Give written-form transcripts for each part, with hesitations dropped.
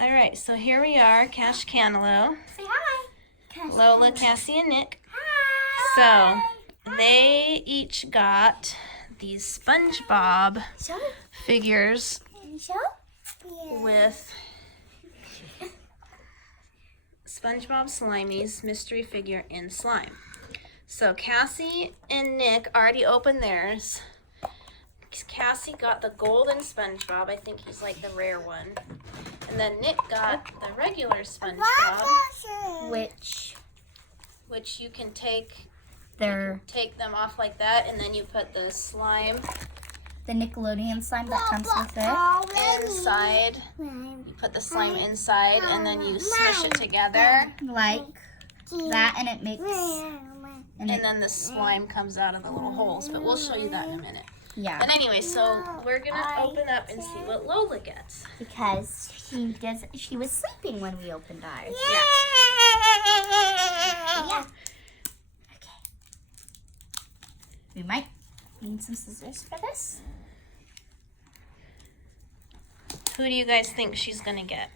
All right, so here we are, Cash Cantaloupe. Say hi. Lola, Cassie, and Nick. Hi. So they each got these SpongeBob figures with SpongeBob Slimeez mystery figure in slime. So Cassie and Nick already opened theirs. Cassie got the golden SpongeBob. I think he's like the rare one. And then Nick got the regular SpongeBob, which you can take them off like that, and then you put the slime, the Nickelodeon slime that comes with it, inside. You put the slime inside, and then you smush it together like that, and it makes. And then the slime comes out of the little holes. But we'll show you that in a minute. Yeah. But anyway, so we're gonna open up and see what Lola gets. Because she was sleeping when we opened ours. Yeah. Okay. We might need some scissors for this. Who do you guys think she's gonna get?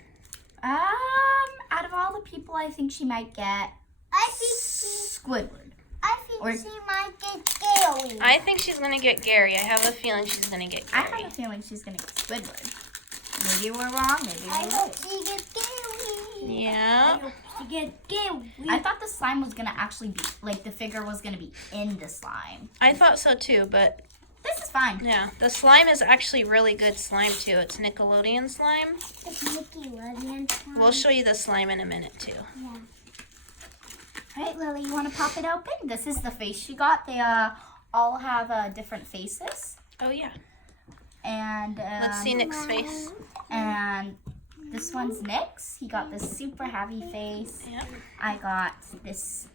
Out of all the people, I think she might get Squidward. I think she might get Gary. I think she's gonna get Gary. I have a feeling she's gonna get Gary. I have a feeling she's gonna get Squidward. Maybe we're wrong. Maybe I we're hope right. she gets Gary. Yeah. I hope she gets Gary. I thought the slime was gonna actually be like the figure was gonna be in the slime. I thought so too, but This is fine. yeah, the slime is actually really good slime too. It's Nickelodeon slime. It's Nickelodeon slime. We'll show you the slime in a minute too. Yeah. All right, Lily, you want to pop it open? This is the face she got. They all have different faces. Oh yeah. And Let's see Nick's face. And this one's Nick's. He got this super happy face. Yep. I got this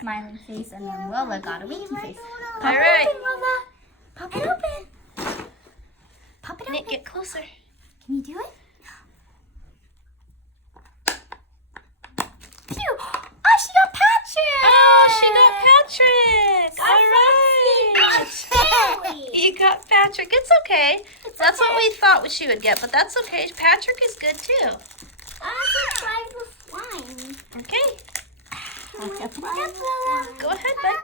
smiling face, and then Lola got a winky face. Pop All it right. open, Lola. Pop it open. Pop it Nick, open. get closer. Can you do it? Phew. Oh, she got Patrick. Oh, she got Patrick. All right. You got Patrick. It's okay. That's what we thought she would get, but that's okay. Patrick is good too. I can try with slime. Okay. Let's open it up, Lola. Go ahead, bud.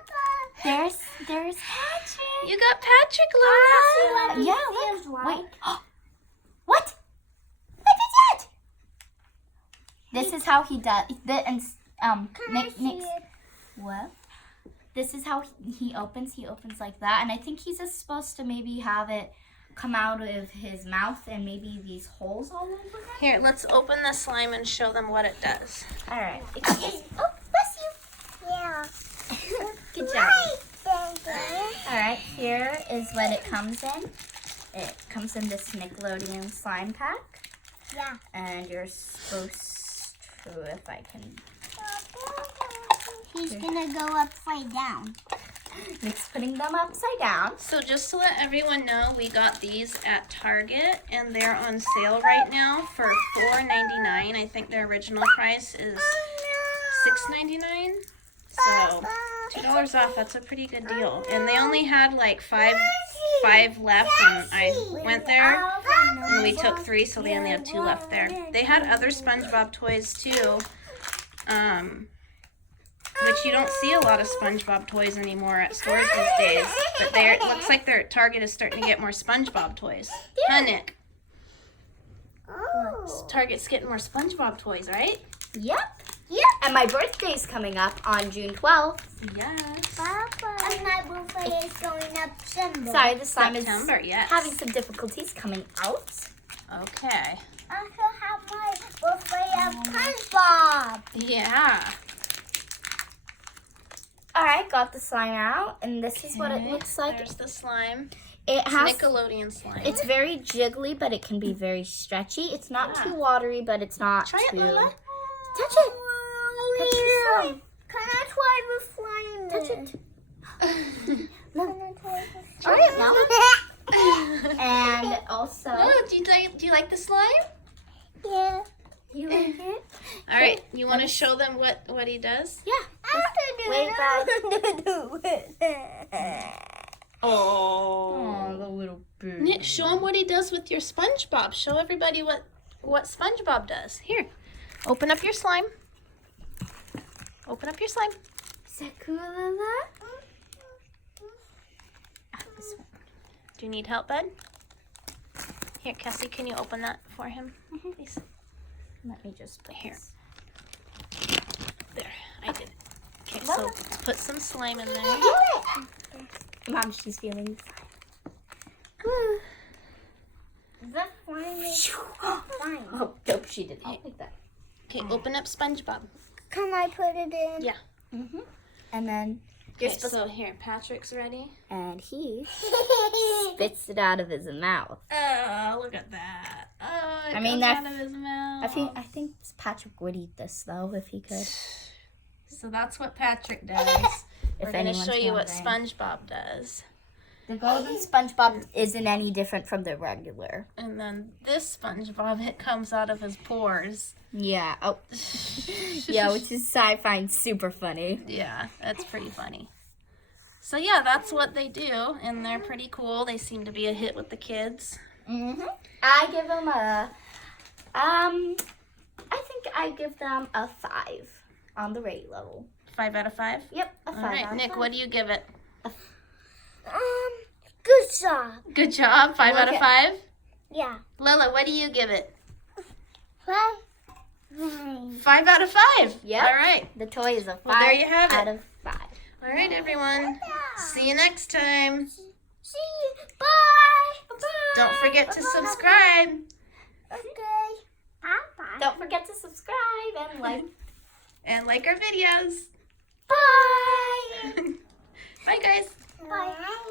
There's Patrick. You got Patrick, Lola. Yeah, look. Wait. What? Look at that. This is how he does. Nick's. What? This is how he opens. He opens like that, and I think he's just supposed to maybe have it come out of his mouth and maybe these holes all over him. Here, let's open the slime and show them what it does. All right. Oh, bless you. Yeah. Good job. All right, here is what it comes in. It comes in this Nickelodeon slime pack. Yeah. And you're supposed to, if I can. He's gonna go upside down. Nick's putting them upside down. So just to let everyone know, we got these at Target, and they're on sale right now for $4.99. I think their original price is $6.99. So $2 off. That's a pretty good deal. And they only had like five left, and I went there and we took 3, so they only have 2 left there. They had other SpongeBob toys too. Which you don't see a lot of SpongeBob toys anymore at stores these days. But it looks like their Target is starting to get more SpongeBob toys. Huh, Nick? Target's getting more SpongeBob toys, right? Yep. And my birthday's coming up on June 12th. Yes. And my birthday is going up Sunday. Sorry, the slime September, is yes. having some difficulties coming out. Okay. I can have my birthday of SpongeBob. Yeah. All right, got the slime out, and this is what it looks like. There's the slime. It It's has. Nickelodeon slime. It's very jiggly, but it can be very stretchy. It's not Yeah. too watery, but it's not Try it, too. Lola. Touch it. Touch the slime. Can I try the slime? Touch it. Can I try the Try it now. And also, Oh, do you like the slime? Yeah. you like it? All right. You want to show them what he does? Yeah. Wait, Oh. the little bird. Nick, show him what he does with your SpongeBob. Show everybody what what SpongeBob does. Here, open up your slime. Open up your slime. Sakura. Do you need help, bud? Here, Cassie, can you open that for him, please? Let me just put Here. this. There, I did it. Okay, so put some slime in there. Mom, she's feeling The slime is fine. Oh, nope, she did not like that. Okay, open up SpongeBob. Can I put it in? Yeah. And then Okay, so here, Patrick's ready. and he spits it out of his mouth. Oh, look at that. Oh, it I mean, comes that's- out of his mouth. I think Patrick would eat this though if he could. So that's what Patrick does. We're going to anyone's show you what wondering. SpongeBob does. The golden SpongeBob isn't any different from the regular. And then this SpongeBob, it comes out of his pores. Yeah. Oh. Yeah, which is I find super funny. Yeah, that's pretty funny. So yeah, that's what they do, and they're pretty cool. They seem to be a hit with the kids. I give them I think I give them a 5 on the rate level. 5 out of 5? Yep, a 5 All right, out of Nick, 5. what do you give it? Good job. Good job, 5 out of Okay. 5? Yeah. Lola, what do you give it? 5. 5 out of 5? Yep. All right. The toy is a 5 Well, there you have it. out of 5. All right, everyone. See you next time. See you. Bye. Bye. Don't forget to subscribe. Okay. Bye. Don't forget to subscribe and like. And like our videos. Bye! Bye, guys. Bye.